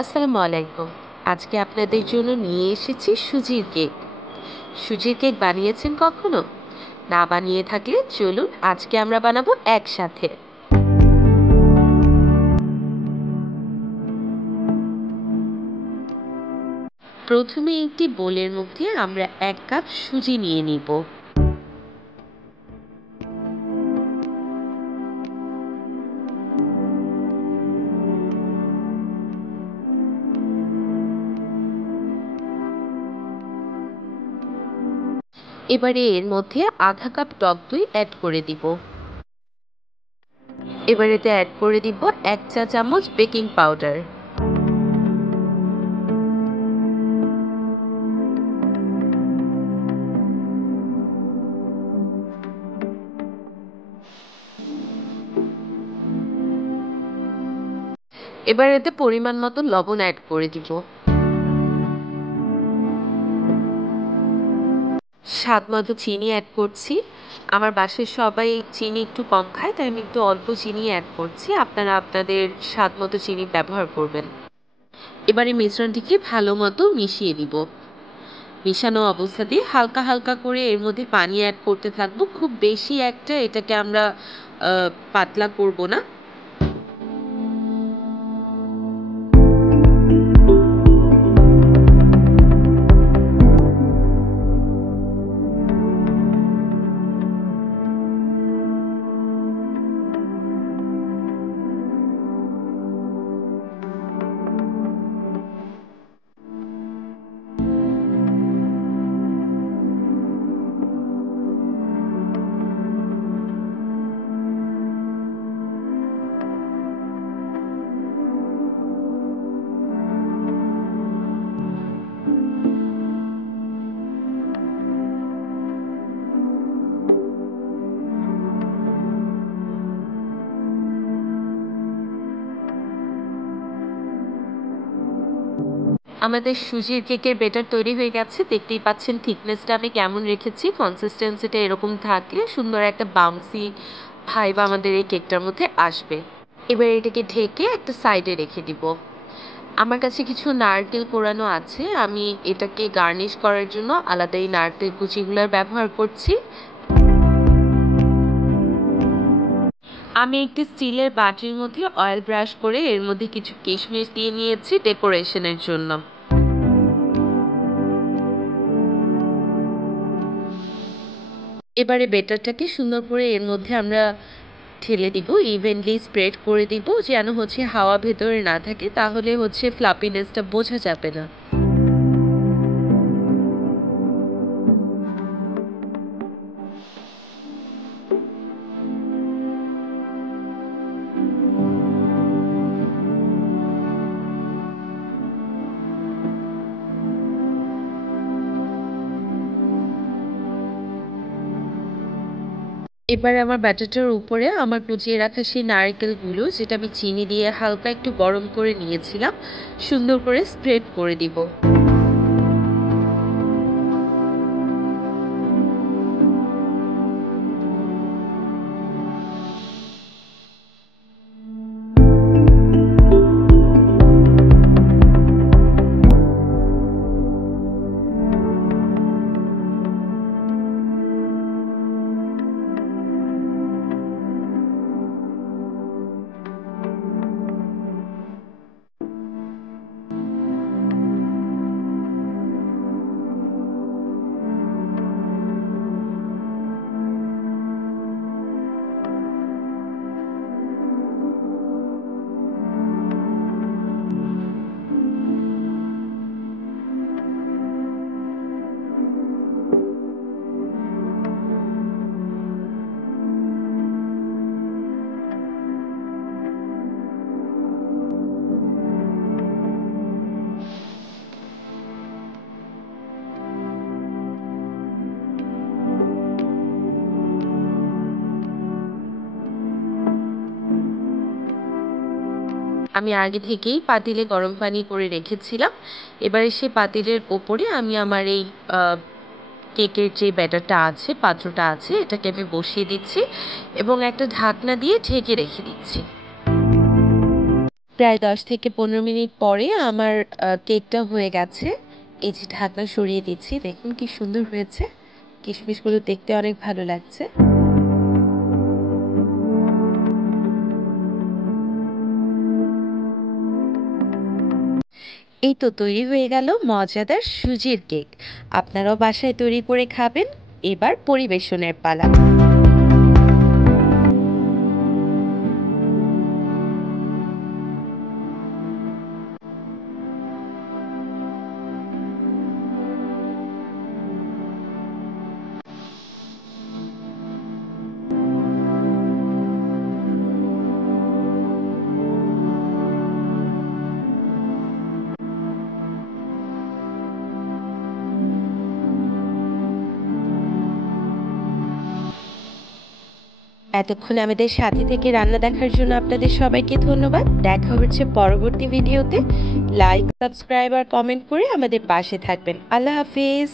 আসসালামু আলাইকুম। আজকে আপনাদের জন্য নিয়ে এসেছি সুজির কেক। সুজির কেক বানিয়েছেন কখনো? না বানিয়ে থাকলে চলুন আজকে আমরা বানাবো একসাথে। প্রথমে একটি বোলের মধ্যে আমরা 1 কাপ সুজি নিয়ে নিব। এবারে এর মধ্যে আধা কাপ টক দই অ্যাড করে দিব। এবার এতে অ্যাড করে দিব 1 চা চামচ বেকিং পাউডার। এবার এতে পরিমাণ মতো লবণ অ্যাড করে দিব। স্বাদ মতো চিনি অ্যাড করছি। আমার বাসায় সবাই চিনি একটু কম খায়, তাই আমি একটু অল্প চিনি অ্যাড করছি। আপনারা আপনাদের স্বাদ মতো চিনি ব্যবহার করবেন। এবারে মিশ্রণটিকে ভালো মতো মিশিয়ে দিব। মিশানো অবস্থাতেই হালকা হালকা করে এর মধ্যে পানি অ্যাড করতে থাকবো। খুব বেশি একটা এটাকে আমরা পাতলা করব না। আমাদের সুজির কেকের ব্যাটার তৈরি হয়ে গেছে। দেখতেই পাচ্ছেন থিকনেসটা আমি কেমন রেখেছি। কনসিস্টেন্সিটা এরকম থাকলে সুন্দর একটা বাউন্সি ভাইব আমাদের এই কেকটার মধ্যে আসবে। এবার এটাকে ঢেকে একটা সাইডে রেখে দিব। আমার কাছে কিছু নারকেল কোরানো আছে। আমি এটাকে গার্নিশ করার জন্য আলাদা এই নারকেল কুচিগুলোর ব্যবহার করছি। আমি একটি স্টিলের বাটির মধ্যে অয়েল ব্রাশ করে এর মধ্যে কিছু কিশমিশ দিয়ে নিয়েছি ডেকোরেশনের জন্য। এবারে বেটারটাকে সুন্দর করে এর মধ্যে আমরা ঢেলে দিব, ইভেনলি স্প্রেড করে দিব, যেন হাওয়া ভেতরে না থাকে, তাহলে ফ্লাপিনেসটা বোঝা যাবে না। এবার আমার ব্যাটারটার উপরে আমার কুচিয়ে রাখা সেই নারকেলগুলো, যেটা আমি চিনি দিয়ে হালকা একটু গরম করে নিয়েছিলাম, সুন্দর করে স্প্রেড করে দিব। আমি আগে থেকেই পাতিলে গরম পানি করে রেখেছিলাম। এবারে সেই পাতিলের ওপরে আমি আমার এই কেকের যে ব্যাটারটা আছে, পাত্রটা আছে, এটাকে আমি বসিয়ে দিচ্ছি এবং একটা ঢাকনা দিয়ে ঢেকে রেখে দিচ্ছি। প্রায় 10 থেকে 15 মিনিট পরে আমার কেকটা হয়ে গেছে। এই যে ঢাকনা সরিয়ে দিচ্ছি, দেখুন কি সুন্দর হয়েছে। কিশমিশগুলো দেখতে অনেক ভালো লাগছে। এই তো তৈরি হয়ে গেল মজাদার সুজির কেক। আপনারাও বাসায় তৈরি করে খাবেন। এবার পরিবেশনের পালা। এতক্ষণ আমাদের সাথে থেকে রান্না দেখার জন্য আপনাদের সবাইকে ধন্যবাদ। দেখা হচ্ছে পরবর্তী ভিডিওতে। লাইক, সাবস্ক্রাইব আর কমেন্ট করে আমাদের পাশে থাকবেন। আল্লাহ হাফিজ।